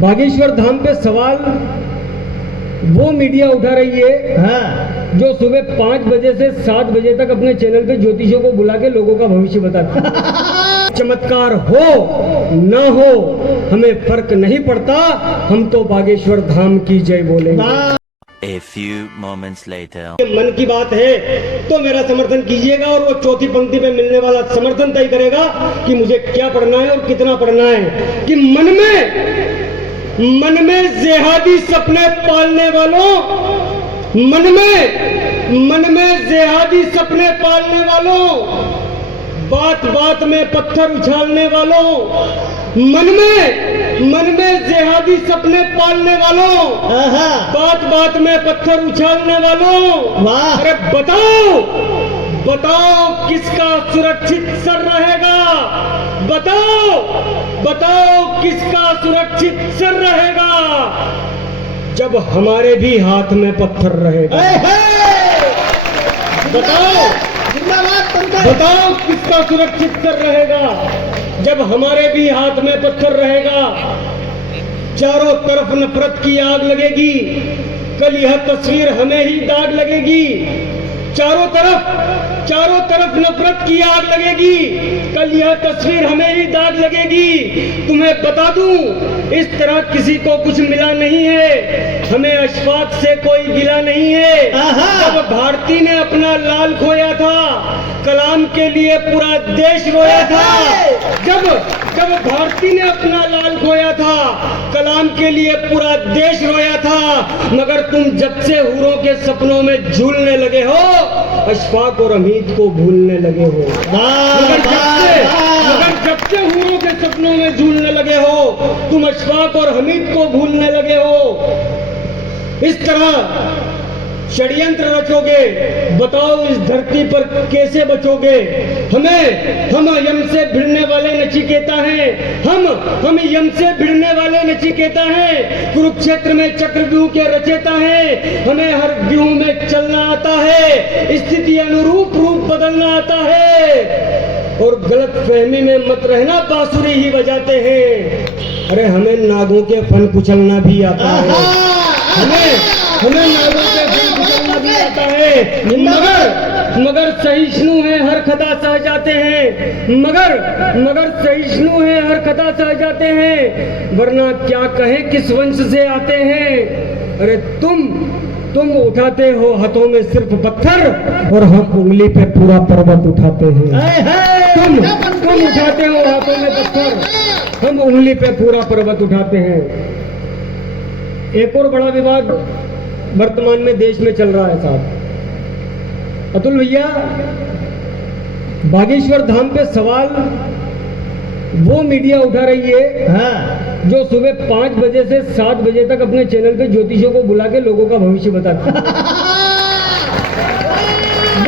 बागेश्वर धाम पे सवाल वो मीडिया उठा रही है हाँ। जो सुबह 5 बजे से 7 बजे तक अपने चैनल पे ज्योतिषियों को बुला के लोगों का भविष्य बताती है। चमत्कार हो ना हो हमें फर्क नहीं पड़ता, हम तो बागेश्वर धाम की जय बोलेंगे। A few moments later. मन की बात है तो मेरा समर्थन कीजिएगा और वो चौथी पंक्ति पे मिलने वाला समर्थन तय करेगा कि मुझे क्या पढ़ना है और कितना पढ़ना है। कि मन में जेहादी सपने पालने वालों, मन में जेहादी सपने पालने वालों, बात बात में पत्थर उछालने वालों, मन में जेहादी सपने पालने वालों, बात बात में पत्थर उछालने वालों, अरे बताओ किसका सुरक्षित सर रहेगा? बताओ किसका सुरक्षित सर रहेगा जब हमारे भी हाथ में पत्थर रहेगा? बताओ किसका सुरक्षित सर रहेगा जब हमारे भी हाथ में पत्थर रहेगा? चारों तरफ नफरत की आग लगेगी, कल यह तस्वीर हमें ही दाग लगेगी। चारों तरफ नफरत की आग लगेगी, कल यह तस्वीर हमें ही दाग लगेगी। तुम्हें बता दूं इस तरह किसी को कुछ मिला नहीं है, हमें अशफाक से कोई गिला नहीं है। जब भारती ने अपना लाल खोया था, कलाम के लिए पूरा देश रोया था। जब भारती ने अपना लाल खोया था, कलाम के लिए पूरा देश रोया था। मगर तुम जब से हूरों के सपनों में झूलने लगे हो, अशफाक और हमीद को भूलने लगे हो। मगर जब से हूरों के सपनों में झूलने लगे हो, तुम अशफाक और हमीद को भूलने लगे हो। इस तरह षड्यंत्र रचोगे, बताओ इस धरती पर कैसे बचोगे? हम यम से भिड़ने वाले नचिकेता हैं, हम यम से भिड़ने वाले नचिकेता हैं। कुरुक्षेत्र में चक्रव्यूह के रचेता हैं, हमें हर व्यूह में चलना आता है, स्थिति अनुरूप रूप बदलना आता है। और गलत फहमी में मत रहना, बांसुरी ही बजाते हैं। अरे हमें नागों के फन कुचलना भी आता है, हमें नागों के फन कुचलना भी आता है। मगर सहिष्णु है हर खता सह जाते हैं, मगर सहिष्णु है हर खता सह जाते हैं। वरना क्या कहें किस वंश से आते हैं? अरे तुम उठाते हो हाथों में सिर्फ पत्थर और हम उंगली पे पूरा पर्वत उठाते हैं। तुम उठाते हो हाथों में पत्थर, हम उंगली पे पूरा पर्वत उठाते हैं। एक और बड़ा विवाद वर्तमान में देश में चल रहा है साहब। अतुल भैया, बागेश्वर धाम पे सवाल वो मीडिया उठा रही है जो सुबह 5 बजे से 7 बजे तक अपने चैनल पे ज्योतिषियों को बुला के लोगों का भविष्य बताती है।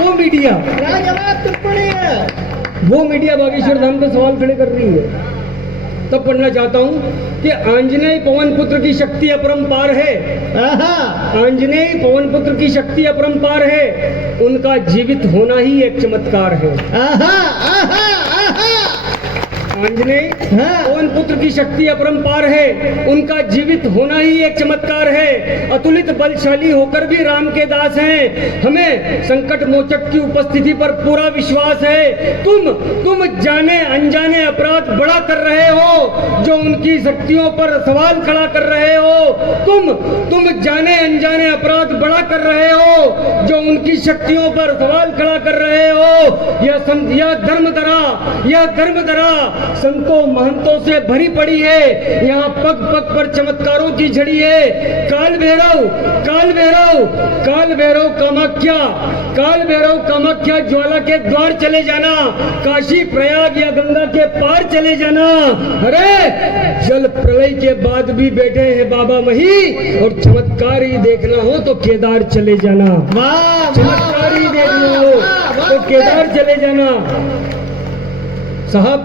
वो मीडिया बागेश्वर धाम पे सवाल खड़े कर रही है। तब पढ़ना चाहता हूँ कि आंजनेय पवन पुत्र की शक्ति अपरंपार है। आंजनेय पवन पुत्र की शक्ति अपरंपार है, उनका जीवित होना ही एक चमत्कार है। आंजनेय पवन पुत्र की शक्ति अपरंपार है, उनका जीवित होना ही एक चमत्कार है। अतुलित बलशाली होकर भी राम के दास हैं, हमें संकट मोचक की उपस्थिति पर पूरा विश्वास है। तुम जाने अनजाने अपराध बड़ा कर रहे हो जो उनकी शक्तियों पर सवाल खड़ा कर रहे हो। तुम जाने अनजाने अपराध बड़ा कर रहे हो जो उनकी शक्तियों पर सवाल खड़ा कर रहे हो। यह धर्मधरा संतों महंतों से भरी पड़ी है, यहाँ पग पग पर चमत्कारों की झड़ी है। काल भैरव कामाख्या ज्वाला के द्वार चले जाना, काशी प्रयाग या गंगा के पार चले जाना। अरे जल प्रलय के बाद भी बैठे हैं बाबा मही, और चमत्कार ही देखना हो तो केदार चले जाना। चमत्कार ही देखना हो तो केदार चले जाना। साहब,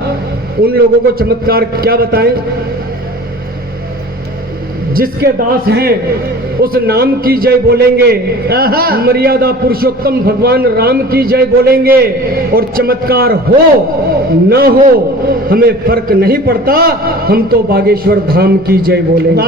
उन लोगों को चमत्कार क्या बताएं जिसके दास हैं उस नाम की जय बोलेंगे, मर्यादा पुरुषोत्तम भगवान राम की जय बोलेंगे। और चमत्कार हो ना हो हमें फर्क नहीं पड़ता, हम तो बागेश्वर धाम की जय बोलेंगे।